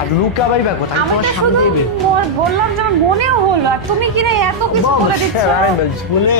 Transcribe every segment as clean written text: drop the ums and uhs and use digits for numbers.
আর লুকাবাই বা কোথায়? আমি তোমার তো সামনে শুধু দিবে। বললাম যে আমার মনেও হলো, আর তুমি কি না এত কিছু বলে দিচ্ছ। ঝুলে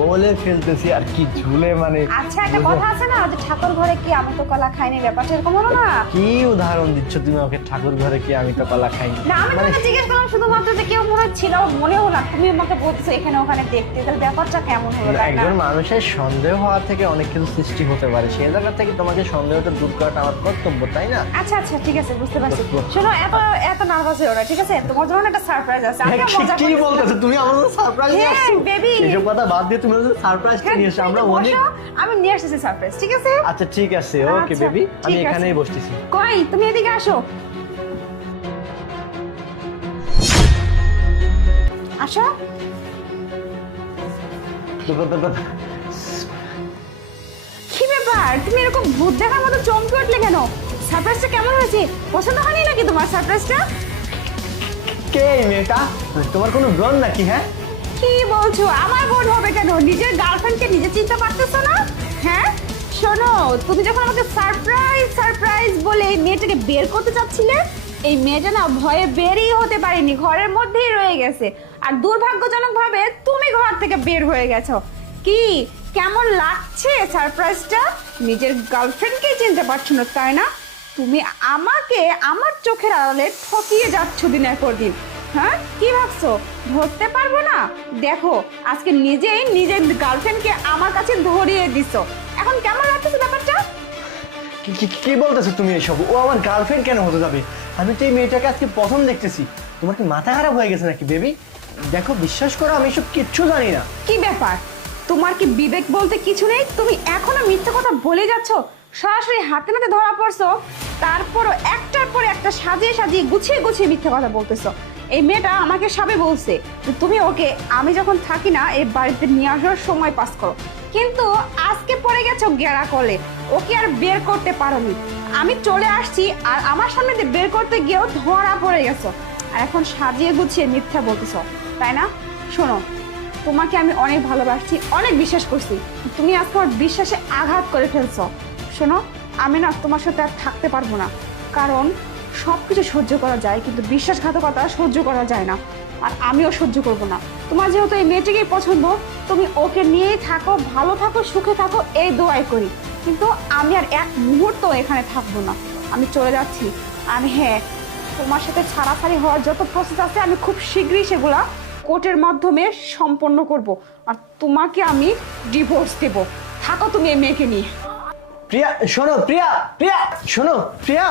বলে ফেলতেছি আর কি, ঝুলে মানে আচ্ছা, একটা কথা আছে না যে ঠাকুর ঘরে কি আমি তো কলা খাইনি, ব্যাপারটা এরকম হলো না? কি উদাহরণ দিচ্ছ তুমি আমাকে? ঠাকুর ঘরে কি আমি তো কলা খাইনি? না, আমি তোমাকে জিজ্ঞেস করলাম শুধুমাত্র যে কেউ মনে ছিল, মনে হলো না, তুমি আমাকে বলছো এখানে ওখানে দেখতে, তাহলে ব্যাপারটা কেমন হলো? তাই না? একজন মানুষের সন্দেহ হওয়া থেকে অনেক কিছু সৃষ্টি হতে পারে, সেই জায়গা থেকে তোমাকে সন্দেহটা দূর করাটা আমার কর্তব্য, তাই না? আচ্ছা আচ্ছা, ঠিক আছে, বুঝতে পারছি। শোনো, এত এত নার্ভাস হও না, ঠিক আছে? তোমার জন্য একটা সারপ্রাইজ আছে। আমি মজা কি করতেছি। বলতেছো তুমি? আমার সারপ্রাইজ নিয়ে হ্যাঁ, আসছো? baby। এসব কথা বাদ দিয়ে তুমি সারপ্রাইজটা নিয়ে এসো। আমরা অনেক বসো, আমি নিয়ে আসতেছি সারপ্রাইজ, ঠিক আছে? আচ্ছা ঠিক আছে, ওকে আচ্ছা, বেবি, আমি ঠিক আছে। এখানেই বসতেছি। কই, তুমি এদিকে আসো। আসো। কি ব্যাপার, তুমি এরকম ভূত দেখার মতো চমকে উঠলে কেন? সারপ্রাইজটা কেমন হয়েছে? পছন্দ হয়নি নাকি তোমার সারপ্রাইজটা? কে এই মেয়েটা? তোমার কোনো ব্রন নাকি? হ্যাঁ, কি বলছো? আমার বোন হবে কেন? নিজের গার্লফ্রেন্ডকে নিজে চিনতে পারতেছো না? হ্যাঁ, শোনো, তুমি যখন আমাকে সারপ্রাইজ সারপ্রাইজ বলে এই মেয়েটাকে বের করতে চাচ্ছিলে, এই মেয়েটা না ভয়ে বেরই হতে পারেনি, ঘরের মধ্যেই রয়ে গেছে। আর দুর্ভাগ্যজনকভাবে তুমি ঘর থেকে বের হয়ে গেছো। কি কেমন লাগছে সারপ্রাইজটা? নিজের গার্লফ্রেন্ডকে চিনতে পারছো না, তাই না? তুমি আমাকে আমার চোখের আড়ালে ঠকিয়ে যাচ্ছ দিনের পর দিন। হ্যাঁ, কি ভাবছো ধরতে পারবো না? দেখো, আজকে নিজেই নিজের গার্লফ্রেন্ডকে আমার কাছে ধরিয়ে দিছো। এখন কেমন লাগতেছে ব্যাপারটা? কি বলতেছো তুমি এসব? ও আমার গার্লফ্রেন্ড কেন হতে যাবে? আমি তো এই মেয়েটাকে আজকে প্রথম দেখতেছি। তোমার কি মাথা খারাপ হয়ে গেছে নাকি বেবি? দেখো, বিশ্বাস করো, আমি এসব কিচ্ছু জানি না। কি ব্যাপার, তোমার কি বিবেক বলতে কিছু নেই? তুমি এখনো মিথ্যা কথা বলে যাচ্ছ, সরাসরি হাতে নাতে ধরা পড়ছো, তারপরও একটার পর একটা সাজিয়ে সাজিয়ে গুছিয়ে গুছিয়ে মিথ্যা কথা বলতেছো। এই মেয়েটা আমাকে সবে বলছে যে তুমি ওকে আমি যখন থাকি না এই বাড়িতে নিয়ে আসার সময় পাস করো, কিন্তু আজকে পড়ে গেছো গেরা কলে, ওকে আর বের করতে পারোনি। আমি চলে আসছি আর আমার সামনে দিয়ে বের করতে গিয়েও ধরা পড়ে গেছো, আর এখন সাজিয়ে গুছিয়ে মিথ্যা বলতেছো, তাই না? শোনো, তোমাকে আমি অনেক ভালোবাসছি, অনেক বিশ্বাস করছি, তুমি আজকে আমার বিশ্বাসে আঘাত করে ফেলছো। শোনো, আমি না তোমার সাথে আর থাকতে পারবো না, কারণ সব কিছু সহ্য করা যায় কিন্তু বিশ্বাসঘাতকতা সহ্য করা যায় না, আর আমিও সহ্য করব না। তোমার যেহেতু এই মেয়েটিকেই পছন্দ, তুমি ওকে নিয়েই থাকো, ভালো থাকো, সুখে থাকো, এই দোয়াই করি। কিন্তু আমি আর এক মুহূর্ত এখানে থাকবো না, আমি চলে যাচ্ছি। আর হ্যাঁ, তোমার সাথে ছাড়াছাড়ি হওয়ার যত প্রসেস আছে আমি খুব শীঘ্রই সেগুলা কোর্টের মাধ্যমে সম্পন্ন করব, আর তোমাকে আমি ডিভোর্স দেব। থাকো তুমি এই মেয়েকে নিয়ে। প্রিয়া শোনো, প্রিয়া প্রিয়া শোনো, প্রিয়া।